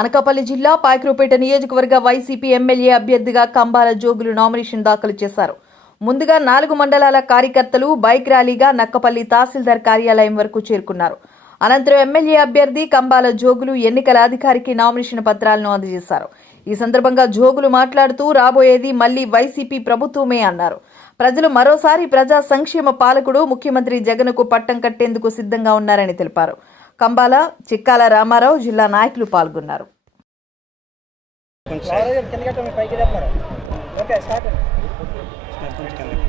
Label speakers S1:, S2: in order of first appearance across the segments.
S1: అనకాపల్లి జిల్లా పాయక్రోపేట నియోజకవర్గ YCP MLA అభ్యర్థిగా కంబాల జోగులు నామినేషన్ దాఖలు చేశారు. ముందుగా నాలుగు మండలాల కార్యకర్తలు బైక్ ర్యాలీగా నక్కపల్లి తహసీల్దార్ కార్యాలయం వరకు చేరుకున్నారు. అనంతరం ఎమ్మెల్యే అభ్యర్థి కంబాల జోగులు ఎన్నికల అధికారికి నామినేషన్ పత్రాలను అందజేశారు. ఈ సందర్భంగా జోగులు మాట్లాడుతూ రాబోయేది మళ్ళీ వైసీపీ ప్రభుత్వమే అన్నారు. ప్రజలు మరోసారి ప్రజా సంక్షేమ పాలకుడు ముఖ్యమంత్రి జగన్కు పట్టం కట్టేందుకు సిద్ధంగా ఉన్నారని తెలిపారు. కంబాల చిక్కాల రామారావు జిల్లా నాయకులు పాల్గొన్నారు.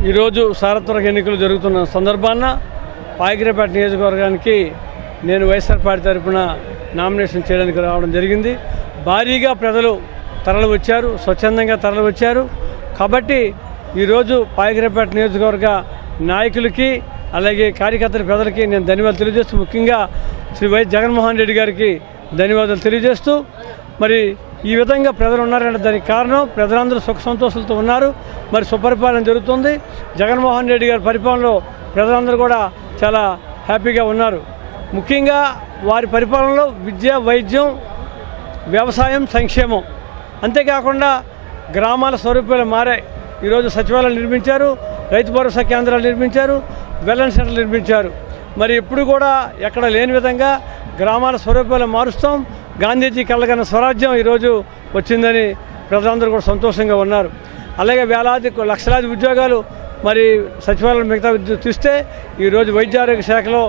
S2: ఈరోజు సారత్వక ఎన్నికలు జరుగుతున్న సందర్భాన పాయగిరిపేట నియోజకవర్గానికి నేను వైఎస్ఆర్ పార్టీ తరఫున నామినేషన్ చేయడానికి రావడం జరిగింది. భారీగా ప్రజలు తరలి వచ్చారు స్వచ్ఛందంగా తరలి వచ్చారు. కాబట్టి ఈరోజు పాయగిరిపేట నియోజకవర్గ నాయకులకి అలాగే కార్యకర్తల ప్రజలకి నేను ధన్యవాదాలు తెలియజేస్తూ ముఖ్యంగా శ్రీ వైఎస్ జగన్మోహన్ రెడ్డి గారికి ధన్యవాదాలు తెలియజేస్తూ మరి ఈ విధంగా ప్రజలు ఉన్నారంటే దానికి కారణం ప్రజలందరూ సుఖ సంతోషాలతో ఉన్నారు. మరి సుపరిపాలన జరుగుతుంది. జగన్మోహన్ రెడ్డి గారి పరిపాలనలో ప్రజలందరూ కూడా చాలా హ్యాపీగా ఉన్నారు. ముఖ్యంగా వారి పరిపాలనలో విద్య వైద్యం వ్యవసాయం సంక్షేమం. అంతేకాకుండా గ్రామాల స్వరూపాలు మారాయి. ఈరోజు సచివాలయాలు నిర్మించారు రైతు భరోసా కేంద్రాలు నిర్మించారు వెల్నెస్ సెంటర్లు నిర్మించారు. మరి ఎప్పుడు కూడా ఎక్కడ లేని విధంగా గ్రామాల స్వరూపాలు మారుస్తాం. గాంధీజీ కళ్ళగన్న స్వరాజ్యం ఈరోజు వచ్చిందని ప్రజలందరూ కూడా సంతోషంగా ఉన్నారు. అలాగే వేలాది లక్షలాది ఉద్యోగాలు మరి సచివాలయం మిగతా తీస్తే ఈరోజు వైద్య ఆరోగ్య శాఖలో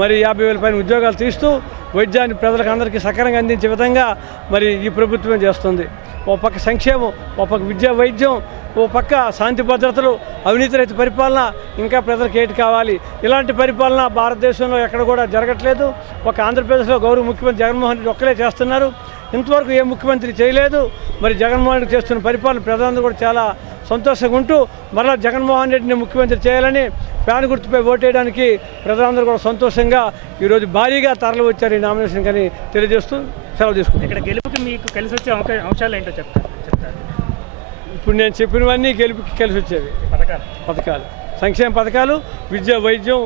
S2: మరి యాభై వేల పైన ఉద్యోగాలు తీస్తూ వైద్యాన్ని ప్రజలకు అందరికీ సక్రమంగా అందించే విధంగా మరి ఈ ప్రభుత్వం చేస్తుంది. ఓ పక్క సంక్షేమం ఓ పక్క విద్యా వైద్యం ఓ పక్క శాంతి భద్రతలు అవినీతి రహిత పరిపాలన ఇంకా ప్రజలకు ఏటి కావాలి? ఇలాంటి పరిపాలన భారతదేశంలో ఎక్కడ కూడా జరగట్లేదు. ఒక ఆంధ్రప్రదేశ్లో గౌరవ ముఖ్యమంత్రి జగన్మోహన్ రెడ్డి ఒక్కలే చేస్తున్నారు. ఇంతవరకు ఏ ముఖ్యమంత్రి చేయలేదు. మరి జగన్మోహన్ రెడ్డి చేస్తున్న పరిపాలన ప్రజలందరూ కూడా చాలా సంతోషంగా ఉంటూ మరలా జగన్మోహన్ రెడ్డిని ముఖ్యమంత్రి చేయాలని ఫ్యాన్ గుర్తుపై ఓటేయడానికి ప్రజలందరూ కూడా సంతోషంగా ఈరోజు భారీగా తరలి వచ్చారు ఈ నామినేషన్ కానీ తెలియజేస్తూ సెలవు తీసుకుంటాం
S3: ఇక్కడ గెలుపుకి మీకు కలిసి వచ్చే అంశాలు ఏంటో చెప్తారు? చెప్తారు?
S2: ఇప్పుడు నేను చెప్పినవన్నీ గెలుపుకి కలిసి వచ్చేవి.
S3: పథకాలు.
S2: పథకాలు. సంక్షేమ పథకాలు విద్య వైద్యం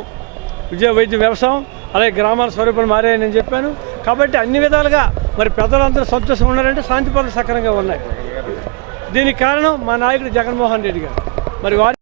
S2: విద్య వైద్యం వ్యవసాయం అలాగే గ్రామాల స్వరూపాలు మారాయని నేను చెప్పాను. కాబట్టి అన్ని విధాలుగా మరి ప్రజలందరూ సంతోషంగా ఉన్నారంటే శాంతి పనులు సక్రమంగా ఉన్నాయి. దీనికి కారణం మా నాయకుడు జగన్మోహన్ రెడ్డి గారు. మరి వారి